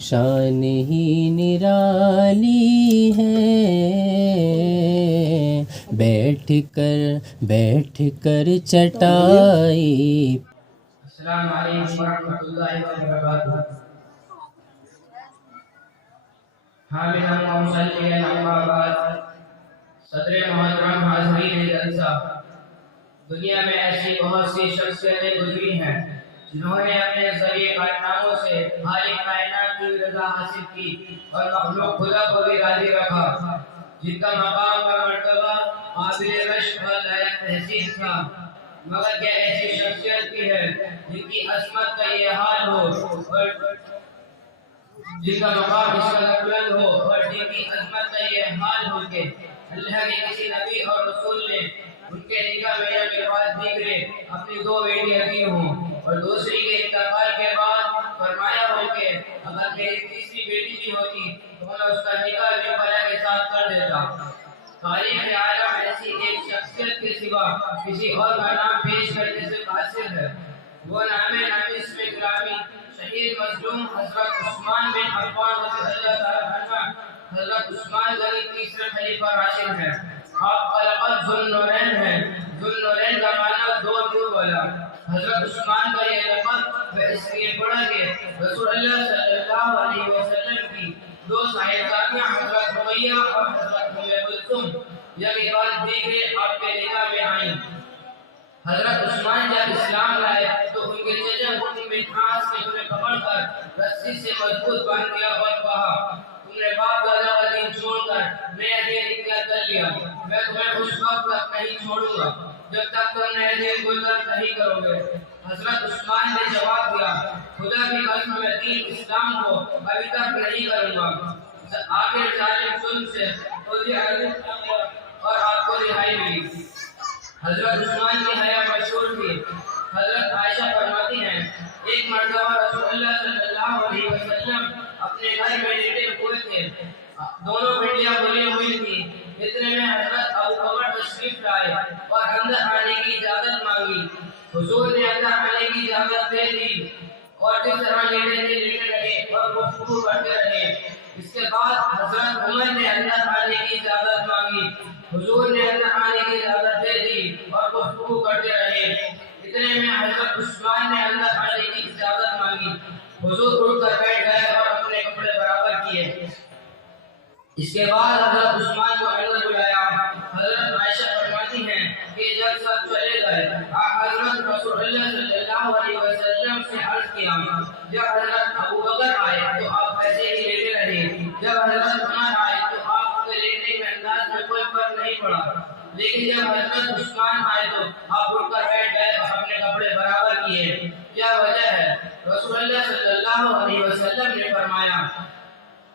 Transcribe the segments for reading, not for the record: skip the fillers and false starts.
شان ہی نرالی ہے، بیٹھ کر چٹائی۔ السلام علیکم ورحمۃ اللہ وبرکاتہ۔ حامداً و مصلیاً اما بعد۔ صدر محترم، حاضرین جلسہ، دنیا میں ایسی بہت سی شخصیتیں گزری ہیں جنہوں نے اپنے ذریعے کارناموں سے خالق کائنات کی رضا حاصل کی اور مخلوق خدا کو بھی راضی رکھا، جن کا مقام اور مرتبہ قابل رشک اور لائق تحسین تھا، مگر کیا ایسی شخصیت بھی ہے جن کی عظمت کا یہ حال ہو اور جن کا مقام اس قدر بلند ہو اور جن کی عظمت کا یہ حال ہو کہ اللہ کے کسی نبی اور رسول نے ان کے نکاح میں یا کے بعد دیگرے اپنی 2 بیٹیاں دی ہوں، اور دوسری کے انتقال کے بعد فرمایا ہو کہ اگر میری تیسری بیٹی بھی ہوتی تو میں اس کا نکاح بھی فلاں کے ساتھ کر دیتا۔ تاریخ عالم ایسی ایک شخصیت کے سوا کسی اور کا نام پیش کرنے سے قاصر ہے۔ وہ نام اسم گرامی شہید مظلوم حضرت عثمان بن عفان رضی اللہ تعالی عنہ، حضرت عثمان غنی تیسرے خلیفہ راشد ہیں۔ آپ کا لقب ذوالنورین ہے۔ ذوالنورین کا معنی 2 نور والا۔ حضرت عثمان کا یہ لقب اس لیے پڑا کہ رسول اللہ صلی اللہ علیہ وسلم کی 2 صاحبزادیاں حضرت رقیہ اور حضرت ام کلثوم یا کے بعد دیگرے آپ کے نکاح میں آئیں۔ حضرت عثمان جب اسلام لائے تو ان کے چچا بن عاص نے انہیں پکڑ کر رسی سے مضبوط باندھ دیا اور کہا، تم نے باپ دادا کا دین چھوڑ کر نیا دین اختیار کر لیا، میں تمہیں اس وقت تک نہیں چھوڑوں گا جب تک تم نئے دین کو ترک نہیں کرو گے۔ حضرت عثمان نے جواب دیا، خدا کی قسم میں دین اسلام کو ابھی تک نہیں کروں گا۔ آخر ظالم ظلم سے اور آپ کو رہائی ملی۔ حضرت عثمان کی حیا مشہور تھی۔ حضرت عائشہ فرماتی ہیں، ایک مرتبہ رسول اللہ صلی اللہ علیہ وسلم اپنے گھر میں لیٹے ہوئے تھے، دونوں بیٹیاں بھولی ہوئی تھیں، اتنے میں حضرت ابوبکر تشریف لائے اور اندر آنے کی اجازت مانگی۔ حضور نے اندر آنے کی اجازت دے دی اور جس طرح لیٹے تھے لیٹے رہے اور گفتگو کرتے رہے۔ اس کے بعد حضرت عمر نے اندر آنے کی اجازت مانگی، حضور نے اندر آنے کی اجازت دے دی اور گفتگو کرتے رہے۔ اتنے میں حضرت عثمان نے اندر آنے کی اجازت مانگی، حضور اٹھ کر بیٹھ گئے اور اپنے کپڑے برابر کیے۔ اس کے بعد حضرت عثمان کو اندر بلایا۔ حضرت عائشہ فرماتی ہیں کہ جب سب چلے گئے حضرت رسول اللہ صلی اللہ علیہ وسلم سے عرض کیا، جب حضرت ابوبکر آئے تو آپ ایسے ہی لیٹے رہے، جب حضرت عمر آئے تو آپ کے لیٹنے کے انداز میں کوئی فرق نہیں پڑا، لیکن جب حضرت عثمان آئے تو آپ اٹھ کر بیٹھ گئے اور اپنے کپڑے برابر کیے، کیا وجہ ہے؟ رسول اللہ صلی اللہ علیہ وسلم نے فرمایا،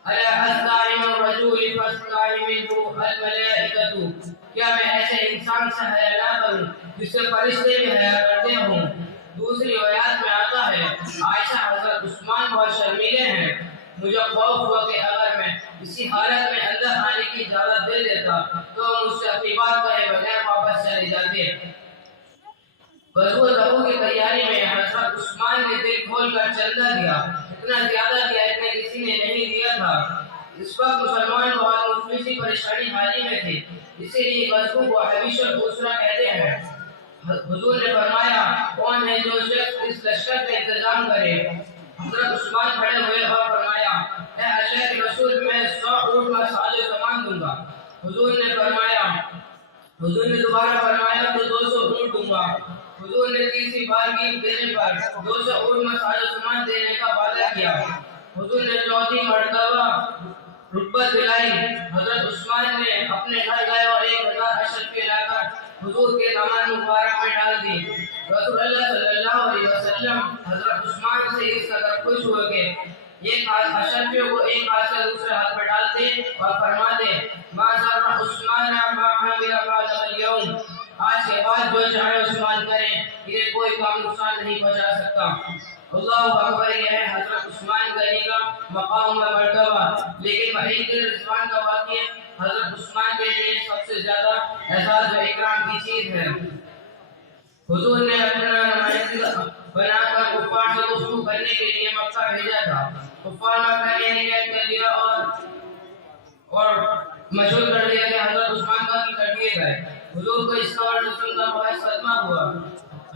الا استعین الرجل فاستعین منه الملائکۃ، کیا میں ایسے انسان سے حیا نہ کروں جس سے فرشتے بھی حیا کرتے ہوں؟ دوسری روایات میں آتا ہے، عائشہ حضرت عثمان بہت شرمیلے ہیں، مجھے خوف ہوا کہ اگر میں اسی حالت میں اندر آنے کی اجازت دے دیتا تو مجھ سے اپنی بات کہے بغیر واپس چلے جاتے۔ غزوہ تبوک کی تیاری میں حضرت عثمان نے دل کھول کر چندہ دیا، اتنا زیادہ دیا اتنا کسی نے نہیں دیا تھا۔ اس وقت مسلمان بہت مفلسی پریشانی حالی میں تھے، اسی لیے غزوہ کو حبیش الاسرہ کہتے ہیں۔ حضور نے فرمایا، کون ہے جو شخص اس لشکر کا انتظام کرے؟ حضرت عثمان کھڑے ہوئے اور فرمایا، اے اللہ کے رسول، میں 100 اونٹ کا ساز و سامان دوں گا۔ حضور نے دوبارہ فرمایا تو 200 اونٹ دوں گا۔ حضور نے تیسری بار کی دینے پر 200 اونٹ کا ساز و سامان دینے کا وعدہ کیا۔ حضور نے چوتھی مرتبہ رتبت دلائی۔ حضرت عثمان نے اپنے گھر گئے اور 1000 اشرفیاں لا کر حضور کے دامن مبارک میں ڈال دی۔ رسول اللہ صلی اللہ علیہ وسلم حضرت عثمان سے اس قدر خوش ہوئے کہ ایک اشرفیوں کو ایک ہاتھ سے دوسرے ہاتھ میں ڈالتے اور فرماتے، ما ضر عثمان ما عمل بعد اليوم، آج کے بعد جو چاہے عثمان کریں، انہیں کوئی کام نقصان نہیں پہنچا سکتا۔ اللہ اکبر، یہ ہے حضرت عثمان غنی کا مقام و مرتبہ۔ لیکن وحید کے رضوان کا واقعہ حضرت عثمان کے لیے سب سے زیادہ اعزاز و اکرام کی چیز ہے۔ حضور نے بنا کر کفار سے گفتگو کرنے کے لیے مکہ بھیجا تھا. کفار مکہ نے نیت کر لیا اور مشہور کر دیا کہ حضرت عثمان کا قتل کر دیے گئے. حضور کو اس خبر سے سن کر بہت صدمہ ہوا.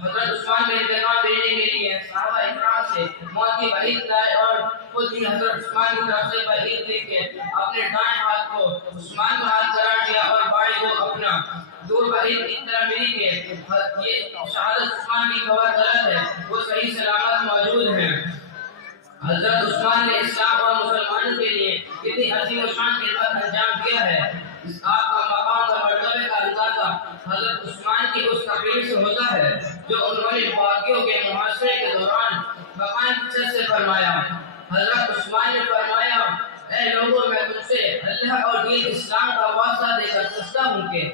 حضرت عثمان کا انتقام دینے کے لیے صحابہ اکرام سے موت کی وعید لائے اور خود بھی حضرت عثمان کی طرف سے وعید لے کے اپنے دائیں ہاتھ کو عثمان کا ہاتھ قرار دیا اور بائیں کو اپنا. دور وعید کی طرح ملی کہ یہ شہادت عثمان کی خبر غلط ہے، وہ صحیح سلامت موجود ہیں. حضرت عثمان نے اسلام اور مسلمانوں کے لیے کتنی عظیم و شان خدمت انجام دیا ہے. اس آپ کا مقام اور مرتبے کا اندازہ حضرت عثمان کی اس تقریر سے ہوتا ہے جو انہوں نے باغیوں کے محاصرے کے دوران مکان کی چھت سے فرمایا. حضرت عثمان نے فرمایا، اے لوگوں، میں تم سے اللہ اور دین اسلام کا واسطہ دے کر پوچھتا ہوں کہ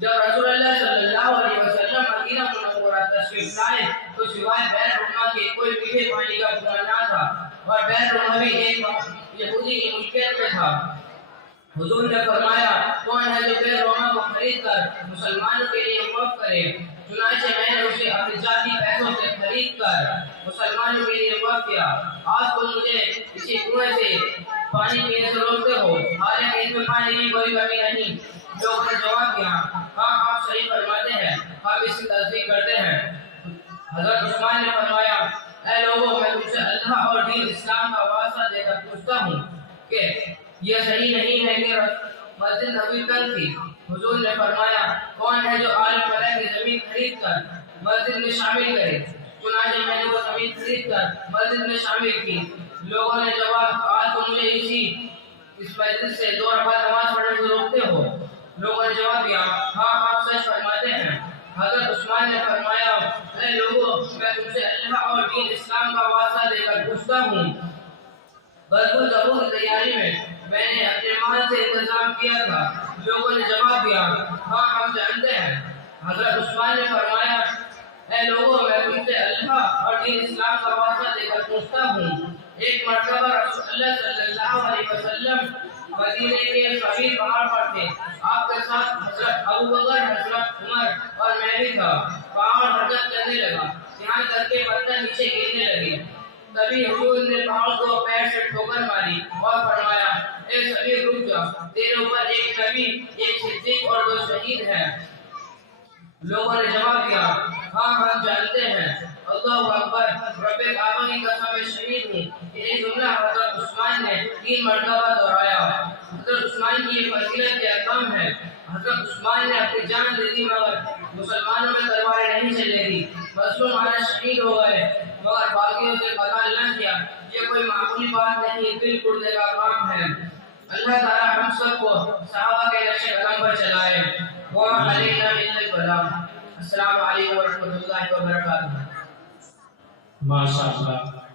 جب رسول اللہ صلی اللہ علیہ وسلم مدینہ منورہ تشریف لائے تو سوائے بیر رحمہ کے کوئی میٹھے پانی کا کنواں نہ تھا اور بیر رحمہ بھی ایک یہودی کی ملکیت میں تھا. حضور نے فرمایا، کون ہے جو بیر رحمہ کو خرید کر مسلمانوں کے لیے وقف کرے؟ چنانچہ میں نے اسے اپنے ذاتی پیسوں سے خرید کر مسلمانوں کے لیے وقف کیا. آج تم مجھے اسی کنویں سے پانی پینے سے روکتے ہو، حالانکہ اس میں پانی کی کوئی کمی نہیں. لوگوں نے جواب دیا، ہاں آپ صحیح فرماتے ہیں، ہم اس کی تصدیق کرتے ہیں. حضرت عثمان نے فرمایا، اے لوگوں، میں تم سے اللہ اور دین اسلام کا واسطہ دے کر پوچھتا ہوں کہ یہ صحیح نہیں ہے کہ مسجد نبوی تنگ تھی. حضور نے فرمایا، کون ہے جو عالم فلک کی زمین خرید کر مسجد میں شامل کرے؟ چنانچہ میں نے وہ زمین خرید کر مسجد میں شامل کی. لوگوں نے جواب، آج تم مجھے اس مسجد سے 2 رکعت نماز پڑھنے سے روکتے ہو. لوگوں نے جواب دیا، ہاں آپ سچ فرماتے ہیں. حضرت عثمان نے فرمایا، اے لوگوں، میں تم سے اللہ اور دین اسلام کا واسطہ دے کر پوچھتا ہوں. غزوہ تبوک کی تیاری میں نے اپنے مال سے انتظام کیا تھا. لوگوں نے جواب دیا، ہاں ہم جانتے ہیں. حضرت عثمان نے فرمایا، اے لوگوں، میں تم سے اللہ اور دین اسلام کا واسطہ دے کر پوچھتا ہوں. ایک مرتبہ رسول اللہ صلی اللہ علیہ وسلم مدینے کے طویل پہاڑ پر تھے. آپ کے ساتھ حضرت ابوبکر، حضرت عمر اور میں بھی تھا. پہاڑ حرکت کرنے لگا، یہاں تک کہ پتھر نیچے گرنے لگے. تبھی حضور نے پہاڑ کو پیر سے ٹھوکر ماری اور فرمایا، اے سبھی رک جا، تیرے اوپر ایک نبی، ایک صدیق اور 2 شہید ہیں. لوگوں نے جواب دیا، ہاں ہم جانتے ہیں. اللہ اکبر، رب کعبہ کی قسم میں شہید ہوں. یہ جملہ حضرت عثمان نے 3 مرتبہ دہرایا. حضرت عثمان کی یہ فضیلت کیا کم ہے. حضرت عثمان نے اپنی جان دے دی مگر مسلمانوں میں تلواریں نہیں چلنے دی. مظلوم آنا شہید ہو گئے مگر باقیوں سے قتال نہ کیا. یہ کوئی معمولی بات نہیں، دل ٹوٹنے کا کام ہے. اللہ تعالیٰ ہم سب کو صحابہ کے نقش قدم پر چلائے. وَمَا عَلَيْنَا إِلَّا الْبَلَاغُ. السلام علیکم ورحمۃ اللہ وبرکاتہ. ماشاء اللہ.